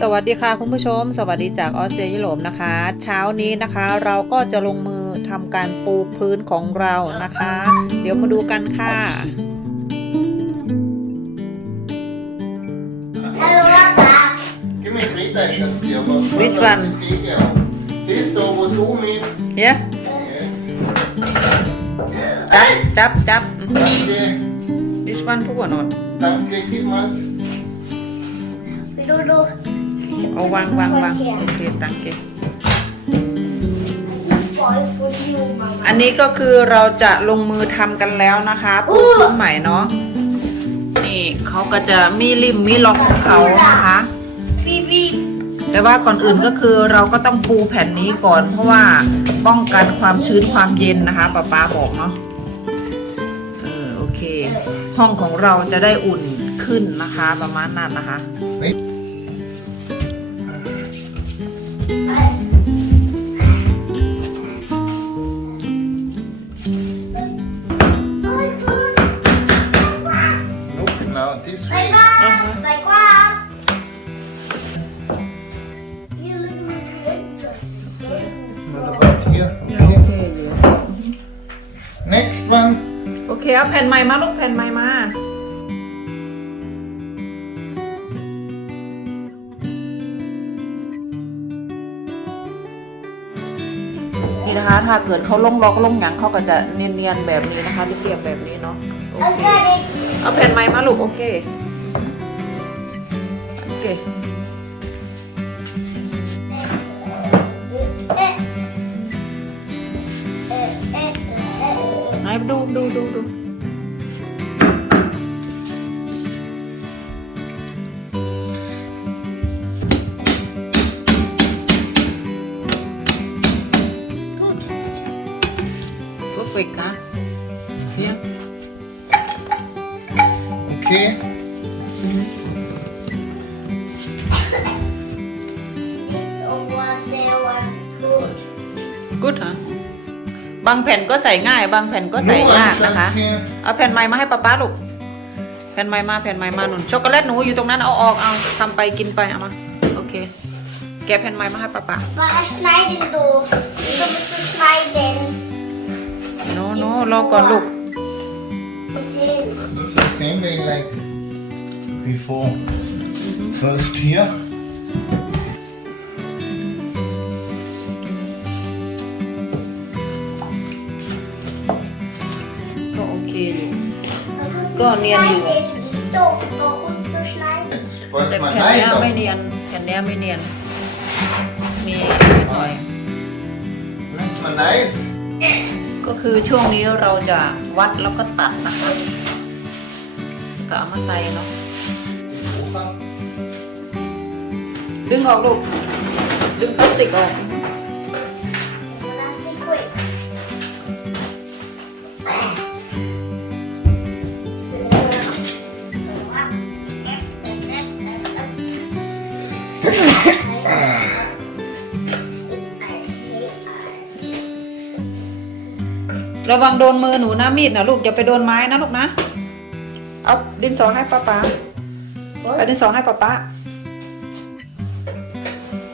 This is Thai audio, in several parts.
สวัสดีค่ะคุณผู้ชม สวัสดีจากออสเตรเลียยุโรปนะคะ เช้านี้นะคะเราก็จะลงมือทำการปูพื้นของเรานะคะ เดี๋ยวมาดูกันค่ะ Hallo Papa. Gib mir Rita Schatz hier, was Which was one? die Säge haben. Die ist da, wo so mit. เย้ Yes. จับจับจับ Danke, ดิชวันทุกวันนอน danke, gib mal's. Du, du. เอาวางวางวางโอเคตังเก Voll von you, Mama. อันนี้ก็คือเราจะลงมือทำกันแล้วนะคะปูพื้นใหม่เนาะนี่เขาก็จะมีริมมีล็อกของเขานะคะ Bibi. แต่ว่าก่อนอื่นก็คือเราก็ต้องปูแผ่นนี้ก่อน เพราะว่าป้องกันความชื้นความเย็นนะคะป้าป้าบอกเนาะเออโอเค ห้องของเราจะได้อุ่นขึ้นนะคะประมาณนั้นนะคะ โอเอาแผ่นใหม่มาลูกแผ่นใหม่มานี่นะคะ ถ้าเกิดเขาลงล็อกลงหยังเขาก็จะเนียนๆแบบนี้นะคะเรียบๆแบบนี้เนาะโอเคเอาแผ่นไม้มาลูกโอเคโอเค Eh. Eh, eh, eh. ไหนดูดูดูดู ฟุกวิกนะเนี่ย Okay. One, there, one, good. กูดฮะบางแผ่นก็ใส่ง่าย บางแผ่นก็ใส่ Nur ยาก ein นะคะ Schatz hier. เอาแผ่นไม้มาให้ป๊าป๊าลูก แผ่นไม้มาแผ่นไม้มาหนุนช็อกโกแลตหนูอยู่ตรงนั้นเอาออกเอาทำไปกินไปเอามาโอเค แกะแผ่นไม้มาให้ป๊าป๊า Was schneiden du? Du musst du schneiden. โนโนรอก่อนลูก Okay. It's the same way like before. First here. ก็โอเคอยู่ ก็เนียนอยู่ So, auch uns zu schneiden. Jetzt spart แต่ man แผ่นเนี้ย nice ไม่ auf. เนียน แผ่นเนี้ยไม่เนียน มีหน่อย Macht man nice. ก็คือช่วงนี้เราจะวัดแล้วก็ตัดนะคะก็เอามาใส่เนาะดึงออกลูกดึงพลาสติกออก ระวังโดนมือหนูนะมีดนะลูกอย่าไปโดนไม้นะลูกนะ เอาดินสอให้ป้าป๊าเอาดินสอให้ป้าป๊า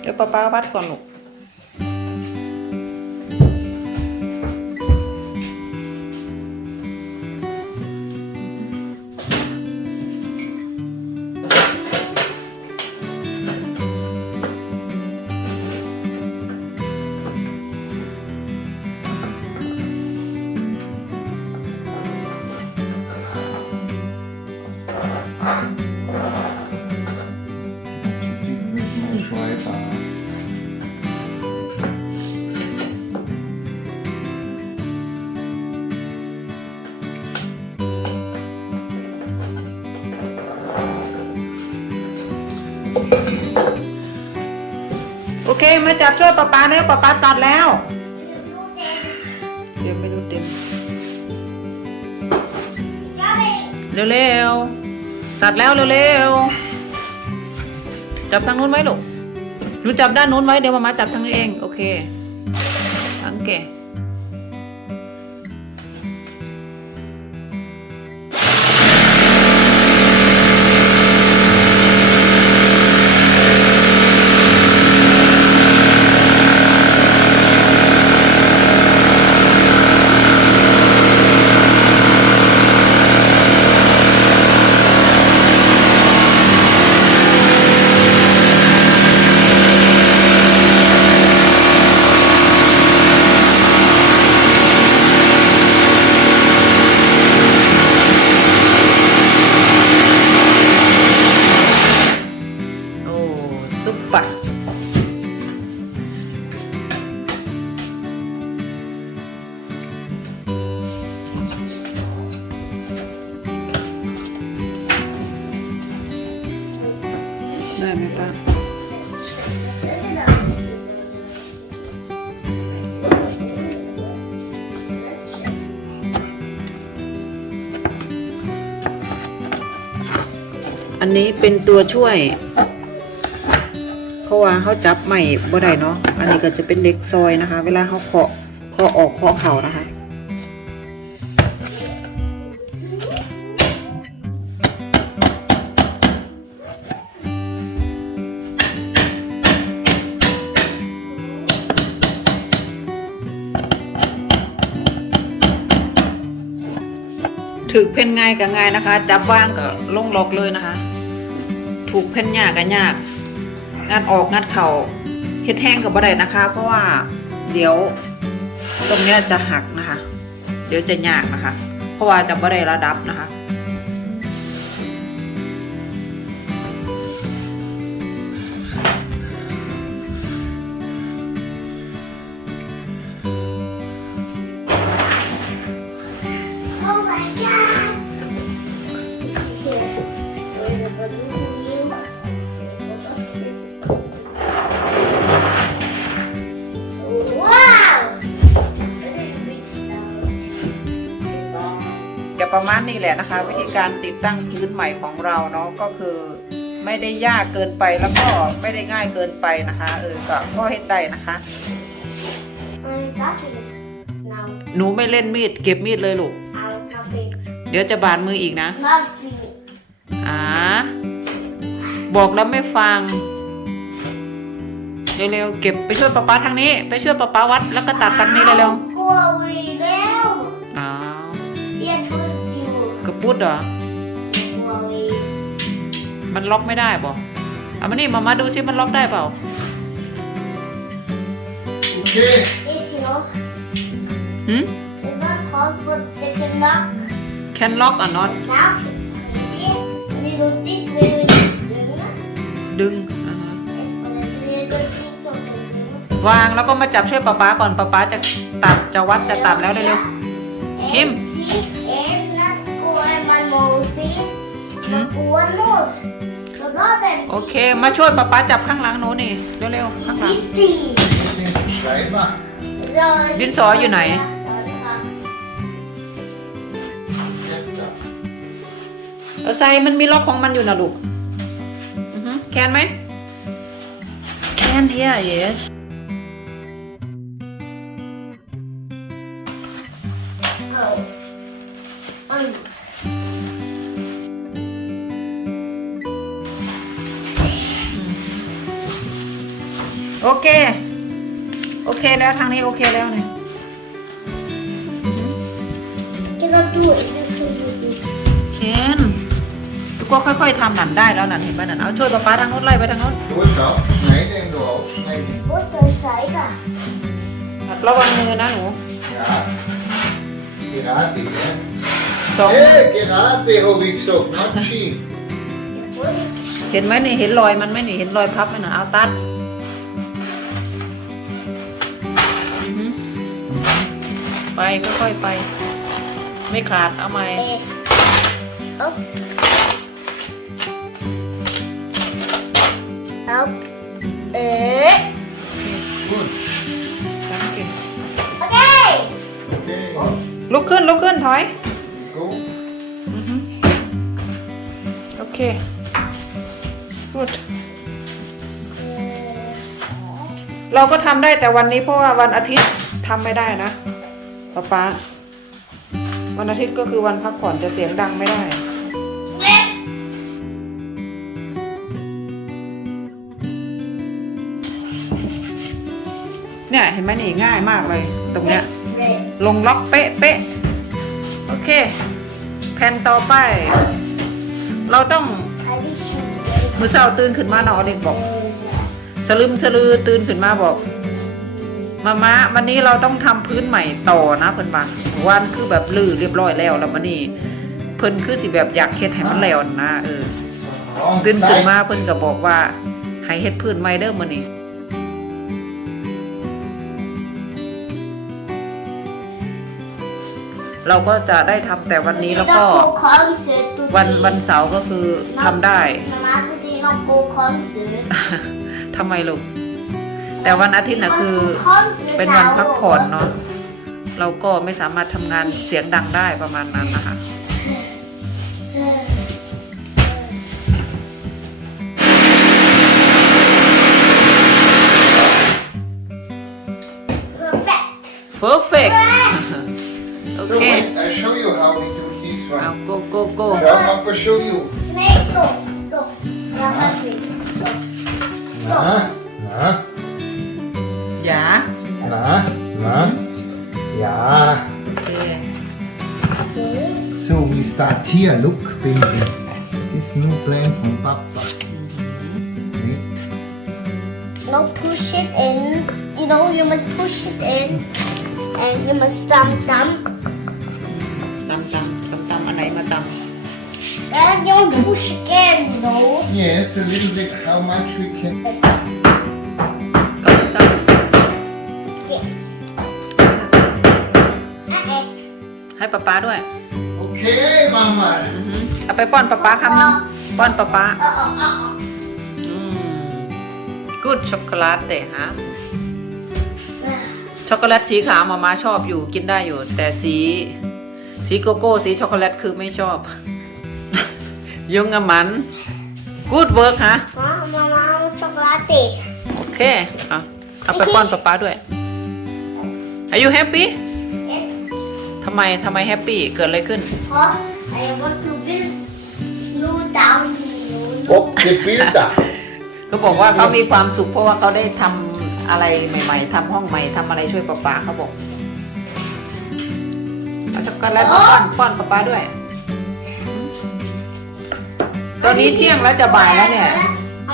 เดี๋ยวป้าป๊าวัดก่อนลูก โอเคมาจับช่วยป้าป๊าแล้วป้าป๊าตัดแล้ว เดี๋ยวไม่รู้เต็มเร็วๆตัดแล้วเร็วๆจับทางนู้นไหมลูกหนูจับด้านนู้นไว้เดี๋ยวมามาจับทางนี้เอง โอเคทั้งเก นนี้เป็นตัวช่วยเขาว่าเขาจับใหม่บ่ได้เนาะ อันนี้ก็จะเป็นเล็กซอยนะคะ เวลาเขาเคาะเคาะออกเคาะเข่านะคะถือเพ่นง่ายกับง่ายนะคะ จับว่างก็ลงล็อกเลยนะคะ ถูกเพ่นยากกันยากงัดออกงัดเข่าเฮ็ดแห้งกับบ่ได้นะคะ เพราะว่าเดี๋ยวตรงนี้จะหักนะคะ เดี๋ยวจะยากนะคะ เพราะว่าจะบ่ได้ระดับนะคะ มาณนี้แหละนะคะ วิธีการติดตั้งพื้นใหม่ของเราเนาะก็คือ ไม่ได้ยากเกินไปแล้วก็ไม่ได้ง่ายเกินไปนะคะเออก็ก็เฮ็ดได้นะคะหนูไม่เล่นมีด เก็บมีดเลยลูกเดี๋ยวจะบาดมืออีกนะอ่าบอกแล้วไม่ฟังเร็วๆเก็บไปช่วยป๊าป๊าทางนี้ ไปช่วยป๊าป๊าวัดแล้วก็ตัดทางนี้เร็วกลัววีแล้วๆ อยู่กระปุดเหรอกลัววีมันล็อกไม่ได้บอกเอามานี่มามาดูซิมันล็อกได้เปล่า Okay. This you know หืม it's not called but they can knock can lock or not knock you see when you do this way when you do that ดึงอ่าฮะ it's when you do this something วางแล้วก็มาจับช่วยป๊าป๊าก่อนป๊าป๊าจะตัดจะวัดจะตัดแล้วเร็ว Kim. And see โอเค มาช่วยป๊าป๊าจับข้างหลังหนูนี่เร็วๆข้างหลัง Easy. Anything to schreiben? ดินสออยู่ไหน Get that. เอาใส่มันมีล็อกของมันอยู่นะลูกอือฮึแคนไหม แคนเฮีย yes โอเค โอเคแล้วทางนี้โอเคแล้วเนี่ย Cannot do it. Just do this. เชนลูกก็ค่อย ๆทำหนันได้แล้วนั่นเห็นไหมนั่นเอาช่วยป๊าป๊าทางโน้นไล่ไปทางโน้น Du hast aufschneiden, du aufschneiden. What the Steiger? ระวังมือนะหนู Ja. Gerade, ja. สอง Hey, gerade habe ich gesagt, not schief. เห็นไหมนี่เห็นรอยมันไหมนี่เห็นรอยพับไหมน่ะเอาตัด ไปค่อยๆไป ไม่ขาดเอาใหม่ Eh. Up. Up. Eh. Gut. ตั้งเก่ง Okay. Okay. ลุกขึ้นลุกขึ้นถอย Go. อือฮึโอเคพูดเราก็ทำได้แต่วันนี้เพราะว่าวันอาทิตย์ทำไม่ได้นะ ป๊าป๊าวันอาทิตย์ก็คือวันพักผ่อนจะเสียงดังไม่ได้ เนี่ยเห็นไหมนี่ง่ายมากเลย ตรงเนี้ย Red. ลงล็อกเป๊ะเป๊ะโอเค แผ่นต่อไป เราต้อง I wish you มือเช้าตื่นขึ้นมาเนาะเด็กบอก สลึมสลือตื่นขึ้นมาบอก มามาวันนี้เราต้องทำพื้นใหม่ต่อนะเพิ่นว่าวันคือแบบลือเรียบร้อยแล้วแล้วมันนี่เพิ่นคือสิแบบอยากเฮ็ดให้มันแล้วนะเออ Wrong ตื่นขึ้น side. มาเพิ่นก็บอกว่าให้เฮ็ดพื้นใหม่เด้อมื้อนี้เราก็จะได้ทำแต่วันนี้แล้วก็วันวันเสาร์ก็คือทำได้ Mamma, det är not go concert. ทำไมลูก แต่วันอาทิตย์น่ะคือ concert เป็นวันพักผ่อนเนาะเราก็ไม่สามารถทำงานเสียงดังได้ประมาณนั้นนะคะ Perfect. perfect โอ So เค wait, I show you how we do this เอา one. go go go Shall Papa show you? Snake, go. na. Ja. โอเค Okay. So we start here. Look, baby. This new plan from Papa. Okay. Now push it in. You know, you must push it in. And you must dump, dump. ตำตำตำตำอันไหนมาต And you must push again, you know. Yes, a little bit how much we can. ป๊าป๊าด้วย Okay, Mama. อือหือเอาไปป้อนป๊าป๊าคำหนึงป้อนป๊าป๊า Uh-oh, uh-oh. อืมกูดช็อกโกแลตเตะฮะช็อกโกแลตสีขาวมามาชอบอยู่กินได้อยู่ แต่สี สีโกโก้สีช็อกโกแลตคือไม่ชอบ ยุงอะมัน good work ฮะ Mama, Mama, chocolate. โอเค เอาเอาไปป้อนป๊าป๊าด้วย Are you happy Yes. ทำไมทำไมแฮปปี้เกิดอะไรขึ้น Huh? I want to build no down. No, no. Op de Bilder. เขาบอกว่าเขามีความสุขเพราะว่าเขาได้ทำอะไรใหม่ ๆทำห้องใหม่ทำอะไรช่วยป๊าป๊าเขาบอกเอาช็อกโกแลตมาป้อนป้อนป๊าป๊าด้วย ตอนนี้เที่ยงแล้วจะบ่ายแล้วเนี่ย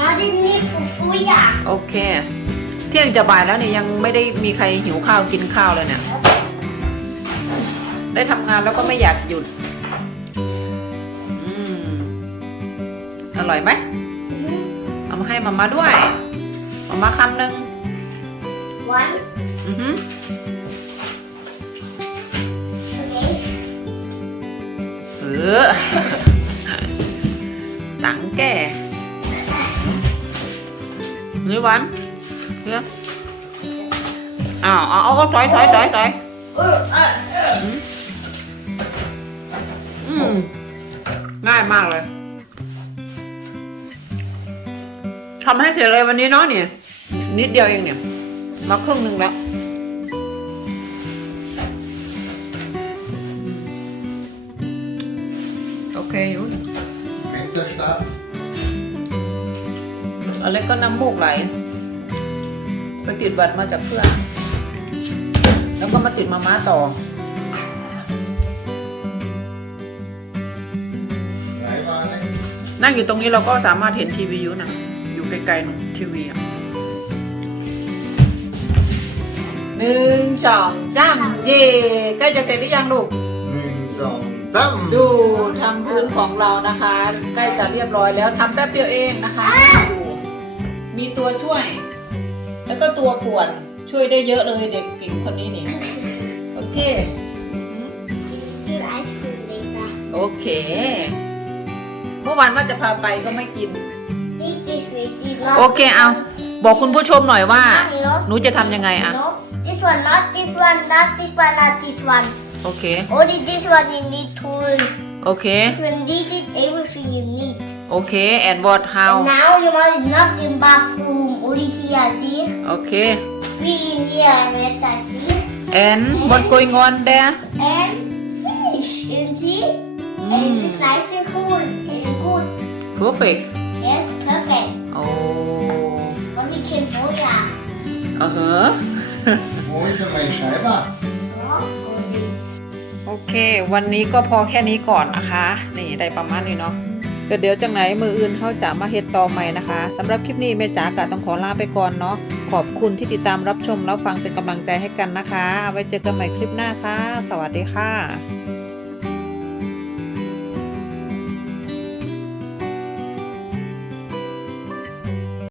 I didn't need fufu ya. โอเค เที่ยงจะบ่ายแล้วเนี่ยยังไม่ได้มีใครหิวข้าวกินข้าวเลยเนี่ย ได้ทำงานแล้วก็ไม่อยากหยุดอืมอร่อยไหมเอามาให้มาม่าด้วยมาม่าคำหนึ่ง One. อือหือ Okay. เออ ตังแก่นี่หวันเนี่ยอ้าวเอาเอาเอาถอยถอยถอยถอย Uh, uh, อืม ง่ายมากเลยทำให้เสร็จเลยวันนี้เนาะเนี่ย นิดเดียวเองเนี่ย มาครึ่งหนึ่งแล้วโอเคอยู่อเล็กก็น้ำมูกไหลไปติดหวัดมาจากเพื่อน แล้วก็มาติดมาม่าต่อ นั่งอยู่ตรงนี้เราก็สามารถเห็นทีวีอยู่นะอยู่ไกลๆหนูทีวีอะหนึ่งสองสามเย่ใกล้จะเสร็จหรือยังลูก Nun, so, dann. ดูทำพื้นของเรานะคะ ใกล้จะเรียบร้อยแล้วทำแป๊บเดียวเองนะคะดูมีตัวช่วย แล้วก็ตัวป่วนช่วยได้เยอะเลยเด็กเก่งคนนี้นี่โอเค do ice cream later. โอ เคเมื่อวานว่าจะพาไปก็ไม่กิน Eat this way, see, not โอเค this เอา one. บอกคุณผู้ชมหน่อยว่า You know? หนูจะทำยังไงอะ No, this one, not this one, not this one, not this one. โอเค Only this one you need tool. โอเค This one need it everything you need. โอเค and what how And now you must not in bathroom, only here, see? โอเค We in here, later, see? and what going on there And finish, you see? And it's nice perfect Yes, perfect. โอ้ What we can do, yeah. เออฮะ Wo ist denn mein Schreiber? No, only. โอเค วันนี้ก็พอแค่นี้ก่อนนะคะ นี่ได้ประมาณนี้เนาะก็เดี๋ยวจังไหนมืออื่นเขาจะมาเฮ็ดต่อใหม่นะคะสำหรับคลิปนี้แม่จ๋ากะต้องขอลาไปก่อนเนาะขอบคุณที่ติดตามรับชมรับฟังเป็นกำลังใจให้กันนะคะเอาไว้เจอกันใหม่คลิปหน้าค่ะ สวัสดีค่ะ